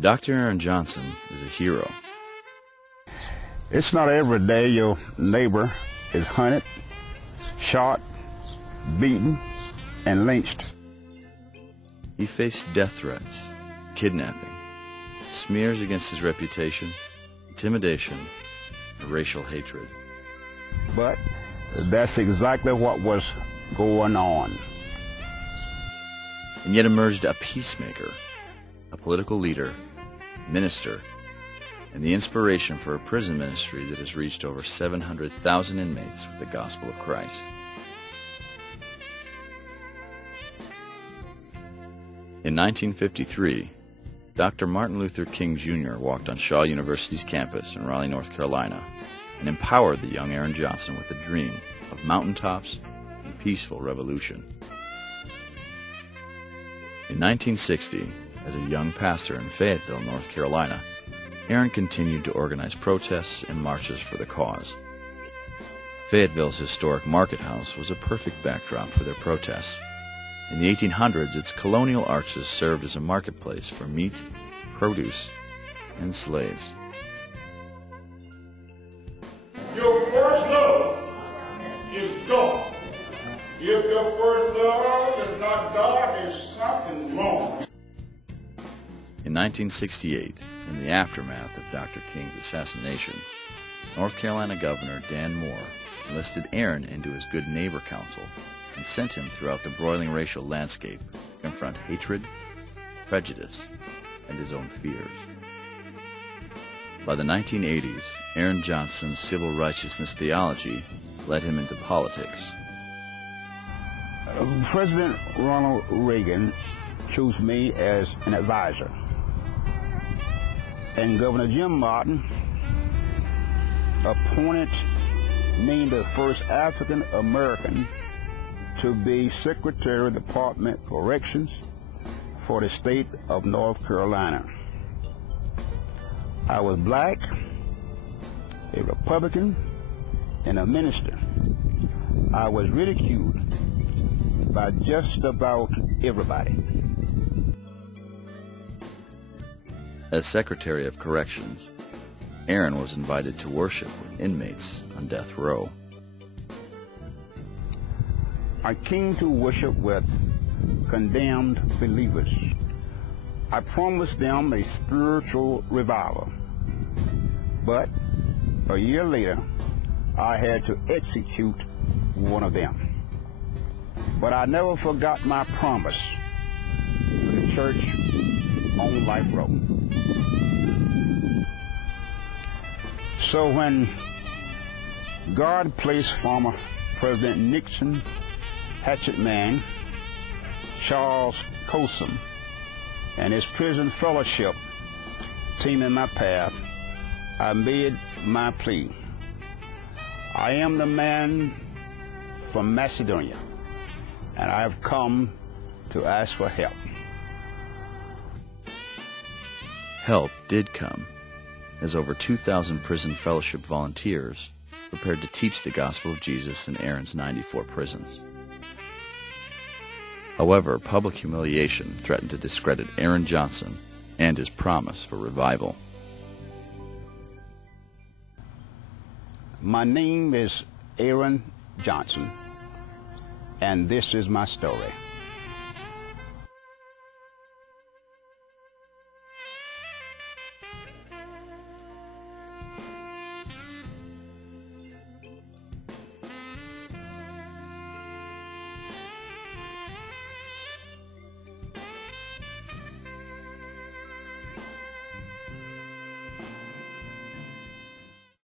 Dr. Aaron Johnson is a hero. It's not every day your neighbor is hunted, shot, beaten, and lynched. He faced death threats, kidnapping, smears against his reputation, intimidation, and racial hatred. But that's exactly what was going on. And yet emerged a peacemaker, a political leader, minister, and the inspiration for a prison ministry that has reached over 700,000 inmates with the gospel of Christ. In 1953, Dr. Martin Luther King Jr. walked on Shaw University's campus in Raleigh, North Carolina, and empowered the young Aaron Johnson with a dream of mountaintops and peaceful revolution. In 1960, as a young pastor in Fayetteville, North Carolina, Aaron continued to organize protests and marches for the cause. Fayetteville's historic market house was a perfect backdrop for their protests. In the 1800s, its colonial arches served as a marketplace for meat, produce, and slaves. Your first love is God. If your first love is not God, there's something wrong. In 1968, in the aftermath of Dr. King's assassination, North Carolina Governor Dan Moore enlisted Aaron into his Good Neighbor Council and sent him throughout the broiling racial landscape to confront hatred, prejudice, and his own fears. By the 1980s, Aaron Johnson's civil righteousness theology led him into politics. President Ronald Reagan chose me as an advisor. And Governor Jim Martin appointed me the first African American to be Secretary of the Department of Corrections for the state of North Carolina. I was black, a Republican, and a minister. I was ridiculed by just about everybody. As Secretary of Corrections, Aaron was invited to worship with inmates on death row. I came to worship with condemned believers. I promised them a spiritual revival. But a year later, I had to execute one of them. But I never forgot my promise to the church on Life Road. So when God placed former President Nixon, hatchet man Charles Colson, and his prison fellowship team in my path, I made my plea. I am the man from Macedonia, and I have come to ask for help. Help did come, as over 2,000 prison fellowship volunteers prepared to teach the gospel of Jesus in Aaron's 94 prisons. However, public humiliation threatened to discredit Aaron Johnson and his promise for revival. My name is Aaron Johnson, and this is my story.